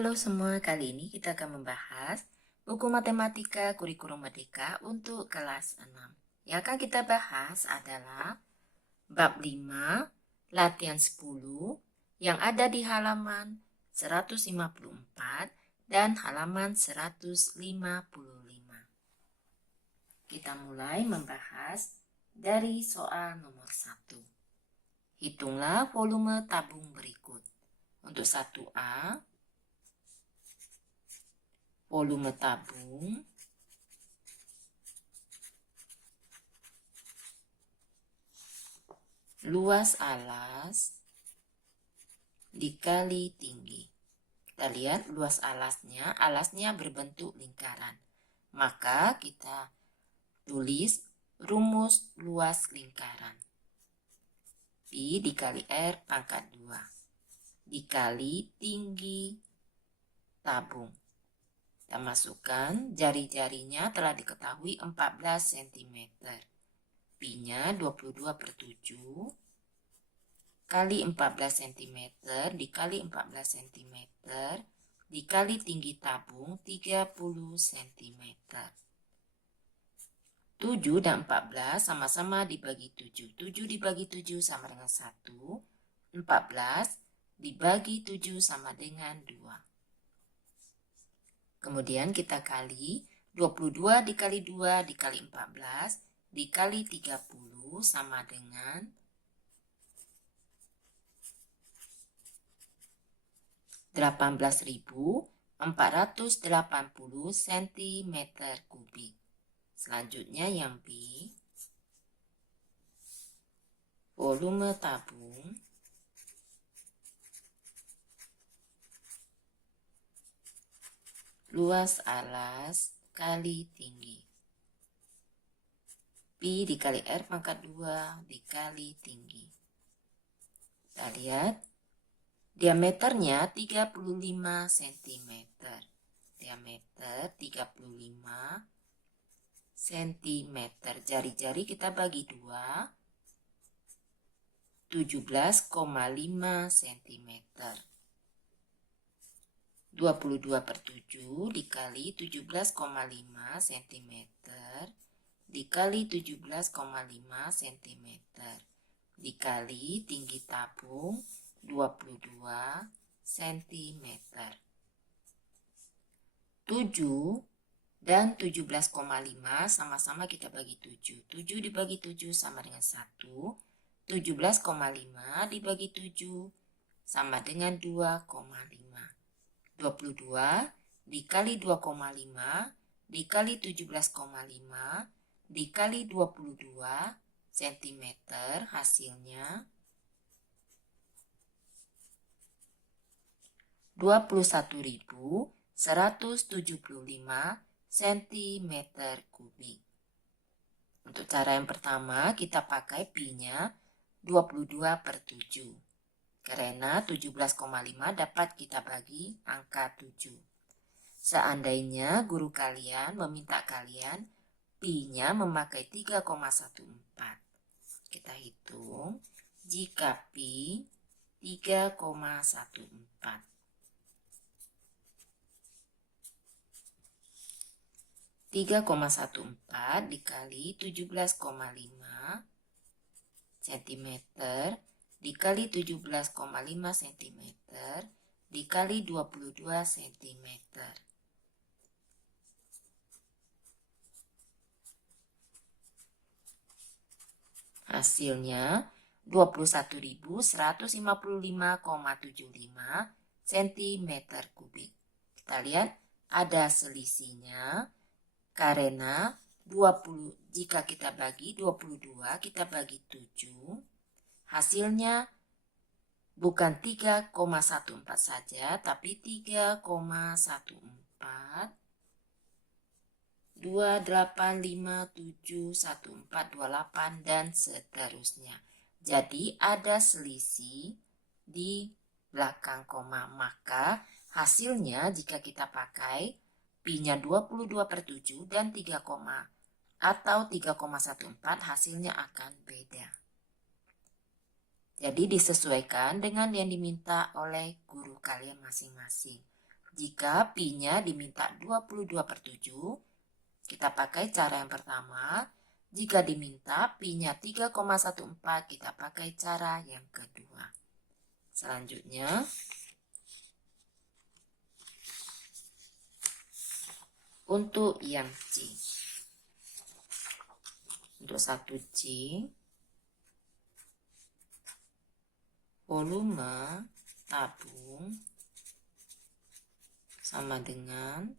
Halo semua, kali ini kita akan membahas buku matematika kurikulum merdeka untuk kelas 6. Yang akan kita bahas adalah bab 5, latihan 10 yang ada di halaman 154 dan halaman 155. Kita mulai membahas dari soal nomor 1. Hitunglah volume tabung berikut. Untuk 1A, volume tabung luas alas dikali tinggi. Kita lihat luas alasnya berbentuk lingkaran. Maka kita tulis rumus luas lingkaran. Pi dikali R pangkat 2 dikali tinggi tabung. Kita masukkan jari-jarinya telah diketahui 14 cm. Pi-nya 22/7 kali 14 cm dikali 14 cm dikali tinggi tabung 30 cm. 7 dan 14 sama-sama dibagi 7. 7 dibagi 7 sama dengan 1. 14 dibagi 7 sama dengan 2. Kemudian kita kali 22 dikali 2 dikali 14 dikali 30 sama dengan 18.480 cm kubik. Selanjutnya yang B, volume tabung luas alas kali tinggi. Pi dikali R pangkat 2 dikali tinggi. Kita lihat diameternya 35 cm. Diameter 35 cm. Jari-jari kita bagi 2. 17,5 cm. 22/7 dikali 17,5 cm dikali 17,5 cm dikali tinggi tabung 22 cm. 7 dan 17,5 sama-sama kita bagi 7. 7 dibagi 7 sama dengan 1. 17,5 dibagi 7 sama dengan 2,5. 22 dikali 2,5 dikali 17,5 dikali 22 cm hasilnya 21.175 cm kubik. Untuk cara yang pertama kita pakai Pi-nya 22/7. Karena 17,5 dapat kita bagi angka 7. Seandainya guru kalian meminta kalian Pi-nya memakai 3,14. Kita hitung jika Pi 3,14. 3,14 dikali 17,5 cm dikali 17,5 cm dikali 22 cm. Hasilnya 21.155,75 cm kubik. Kita lihat ada selisihnya karena 20 jika kita bagi 22 kita bagi 7. Hasilnya bukan 3,14 saja, tapi 3,14, 28571428 dan seterusnya. Jadi ada selisih di belakang koma, maka hasilnya jika kita pakai Pi-nya 22/7 dan 3, atau 3,14 hasilnya akan beda. Jadi disesuaikan dengan yang diminta oleh guru kalian masing-masing. Jika pi-nya diminta 22/7, kita pakai cara yang pertama. Jika diminta pi-nya 3,14, kita pakai cara yang kedua. Selanjutnya, untuk yang C. Untuk 1C, volume tabung sama dengan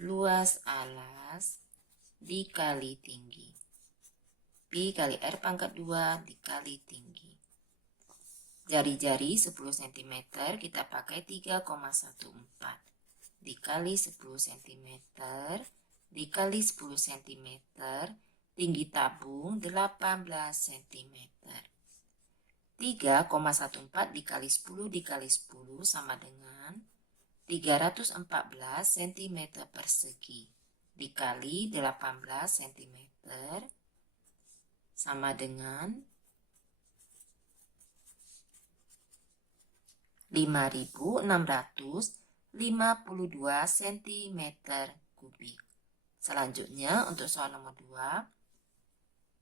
luas alas dikali tinggi. Pi kali R pangkat 2 dikali tinggi. Jari-jari 10 cm kita pakai 3,14 dikali 10 cm dikali 10 cm, tinggi tabung 18 cm. 3,14 dikali 10 dikali 10 sama dengan 314 cm persegi dikali 18 cm sama dengan 5.652 cm kubik. Selanjutnya untuk soal nomor 2.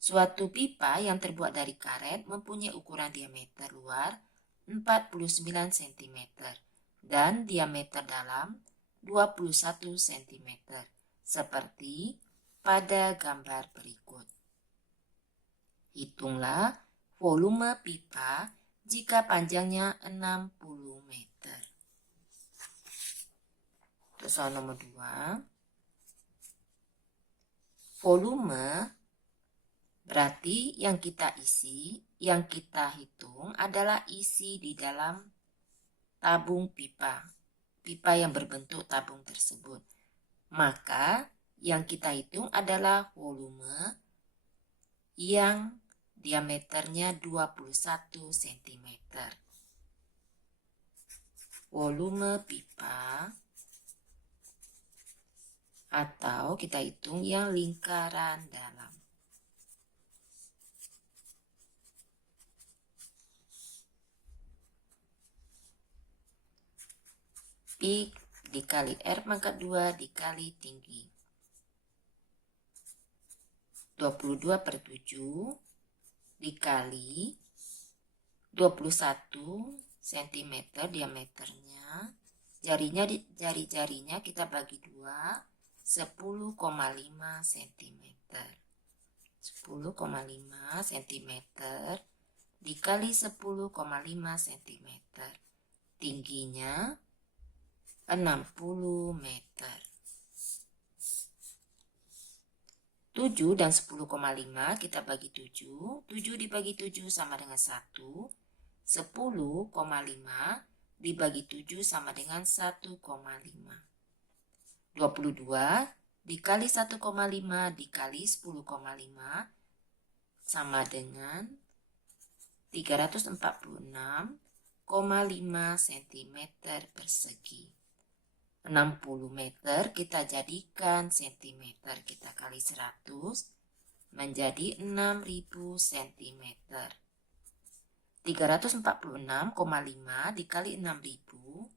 Suatu pipa yang terbuat dari karet mempunyai ukuran diameter luar 49 cm dan diameter dalam 21 cm seperti pada gambar berikut. Hitunglah volume pipa jika panjangnya 60 meter. Untuk soal nomor 2. Volume berarti yang kita hitung adalah isi di dalam tabung pipa yang berbentuk tabung tersebut. Maka yang kita hitung adalah volume yang diameternya 21 cm. Volume pipa atau kita hitung yang lingkaran dalam. Pi dikali R pangkat 2 dikali tinggi. 22/7 dikali 21 cm diameternya. Jari-jarinya kita bagi 2, 10,5 cm. 10,5 cm dikali 10,5 cm. Tingginya 60 meter. 7 dan 10,5 kita bagi 7. 7 dibagi 7 sama dengan 1. 10,5 dibagi 7 sama dengan 1,5. 22 dikali 1,5 dikali 10,5 sama dengan 346,5 cm persegi. 60 meter kita jadikan cm, kita kali 100 menjadi 6.000 cm. 346,5 dikali 6.000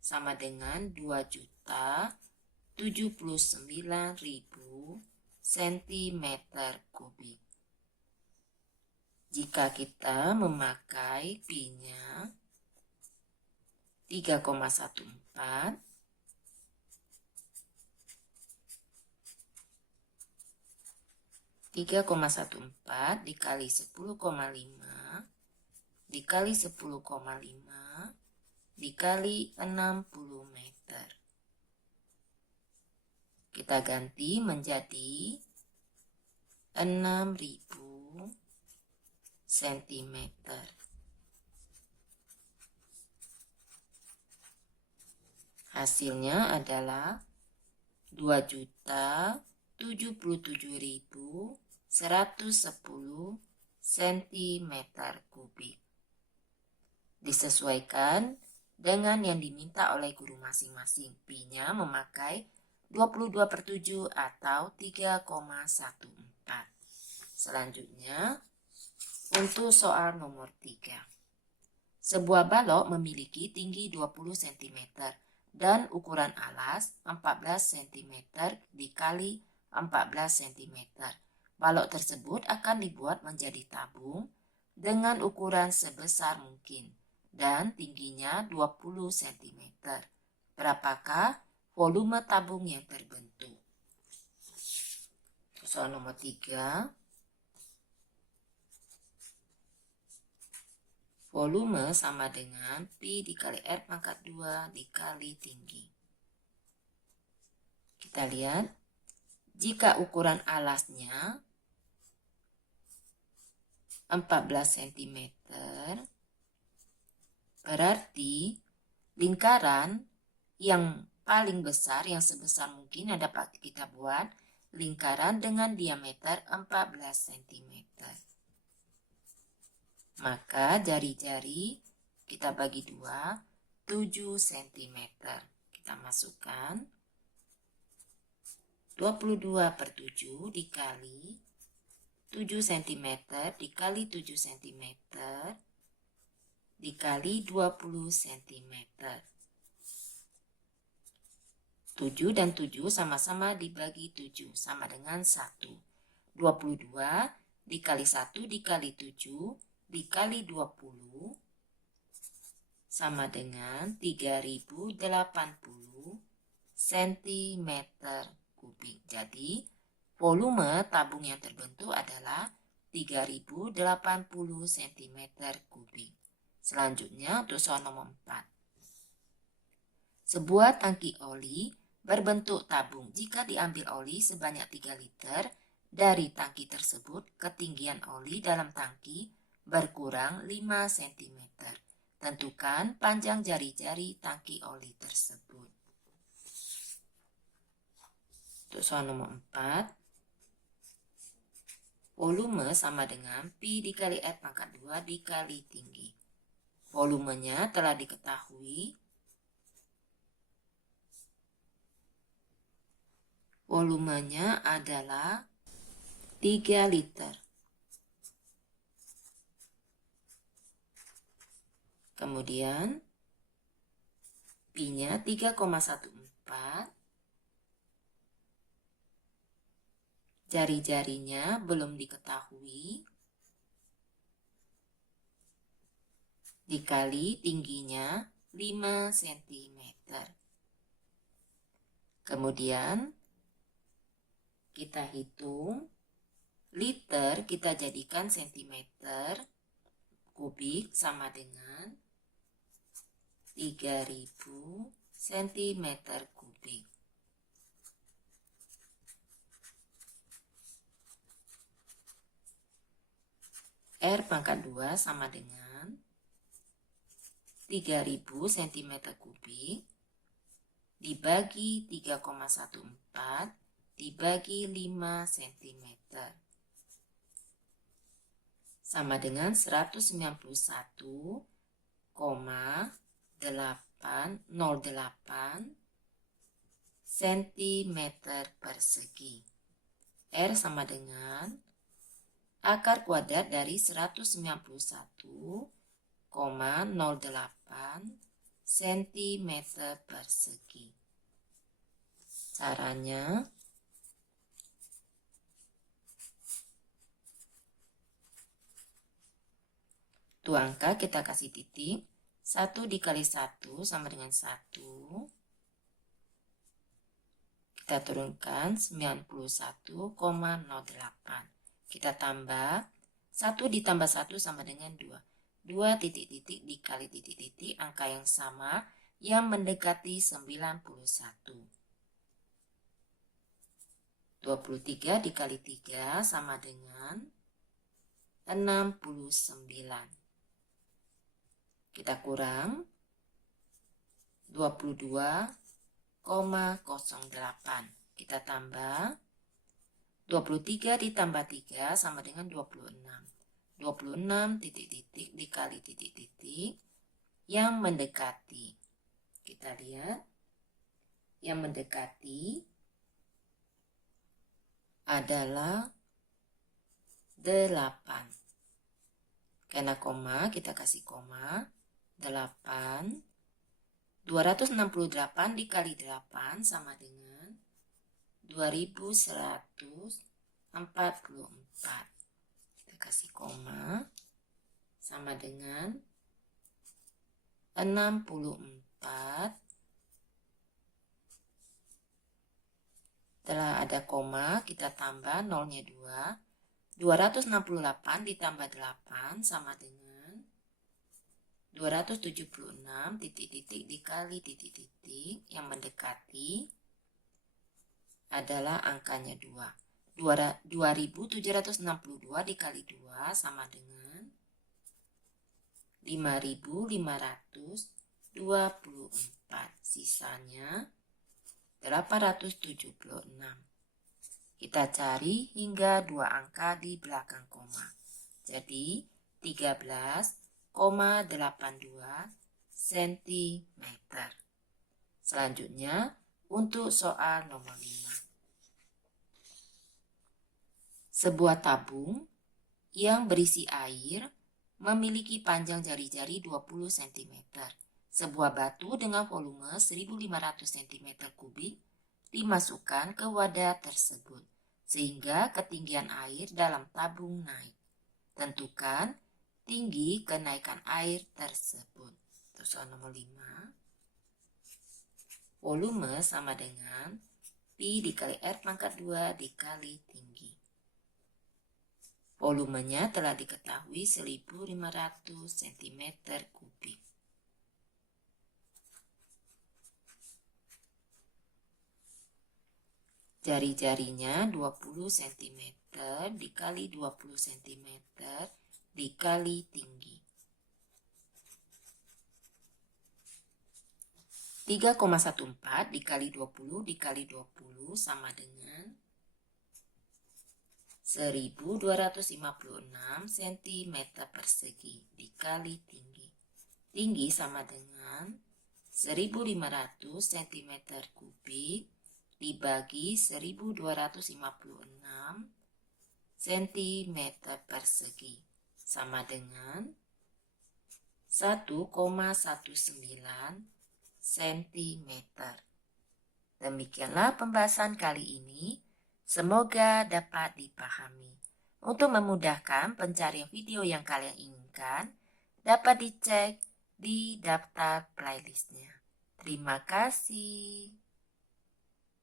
sama dengan 2.079.000 cm kubik. Jika kita memakai pi-nya 3,14 dikali 10,5 dikali 10,5 dikali 60 meter. Kita ganti menjadi 6.000 cm. Hasilnya adalah 2.077.110 cm kubik. Disesuaikan dengan yang diminta oleh guru masing-masing. Pi-nya memakai 22/7 atau 3,14. Selanjutnya, untuk soal nomor 3. Sebuah balok memiliki tinggi 20 cm dan ukuran alas 14 cm dikali 14 cm. Balok tersebut akan dibuat menjadi tabung dengan ukuran sebesar mungkin dan tingginya 20 cm. Berapakah volume tabung yang terbentuk? Soal nomor 3. Volume sama dengan Pi dikali R pangkat 2 dikali tinggi. Kita lihat, jika ukuran alasnya 14 cm, berarti lingkaran yang paling besar, yang sebesar mungkin yang dapat kita buat, lingkaran dengan diameter 14 cm. Maka jari-jari kita bagi 2, 7 cm. Kita masukkan 22/7 dikali 7 cm dikali 7 cm dikali 20 cm. 7 dan 7 sama-sama dibagi 7 sama dengan 1. 22 dikali 1 dikali 7 dikali 20 sama dengan 3080 cm kubik. Jadi volume tabung yang terbentuk adalah 3080 cm kubik. Selanjutnya untuk soal nomor 4. Sebuah tangki oli berbentuk tabung. Jika diambil oli sebanyak 3 liter dari tangki tersebut, ketinggian oli dalam tangki berkurang 5 cm. Tentukan panjang jari-jari tangki oli tersebut. Untuk soal nomor 4, volume sama dengan Pi dikali R pangkat 2 dikali tinggi. Volumenya telah diketahui. Volumenya adalah 3 liter. Kemudian Pi-nya 3,14. Jari-jarinya belum diketahui. Dikali tingginya 5 cm. Kemudian kita hitung liter, kita jadikan cm kubik sama dengan 3000 cm kubik. R pangkat 2 sama dengan 3000 cm kubik dibagi 3,14 dibagi 5 cm sama dengan 191,808 cm persegi. R sama dengan akar kuadrat dari 191,08 cm persegi. Caranya, tuh angka kita kasih titik. 1 dikali 1 sama dengan 1. Kita turunkan 91,08. Kita tambah 1 ditambah 1 sama dengan 2. 2 titik-titik dikali titik-titik, angka yang sama yang mendekati 91. 23 dikali 3 sama dengan 69. Kita kurang 22,08. Kita tambah 23 ditambah 3 sama dengan 26. 26 titik-titik dikali titik-titik yang mendekati. Kita lihat. Yang mendekati adalah 8. Karena koma, kita kasih koma. 8 268 dikali 8 sama dengan 2144. Kita kasih koma sama dengan 64. Setelah ada koma, kita tambah nolnya 2. 268 ditambah 8 sama dengan 276 titik-titik dikali titik-titik yang mendekati adalah angkanya 2. 2762 dikali 2 sama dengan 5524. Sisanya 876. Kita cari hingga 2 angka di belakang koma. Jadi 13,82 cm. Selanjutnya untuk soal nomor 5. Sebuah tabung yang berisi air memiliki panjang jari-jari 20 cm. Sebuah batu dengan volume 1500 cm3 dimasukkan ke wadah tersebut, sehingga ketinggian air dalam tabung naik. Tentukan tinggi kenaikan air tersebut. Soal nomor 5. Volume sama dengan Pi dikali R pangkat 2 dikali tinggi. Volumenya telah diketahui 1500 cm3. Jari-jarinya 20 cm dikali 20 cm dikali tinggi. 3,14 dikali 20 dikali 20 sama dengan 1256 cm persegi dikali tinggi. Tinggi sama dengan 1500 cm3 dibagi 1256 cm persegi sama dengan 1,19 cm. Demikianlah pembahasan kali ini. Semoga dapat dipahami. Untuk memudahkan pencarian video yang kalian inginkan, dapat dicek di daftar playlistnya. Terima kasih.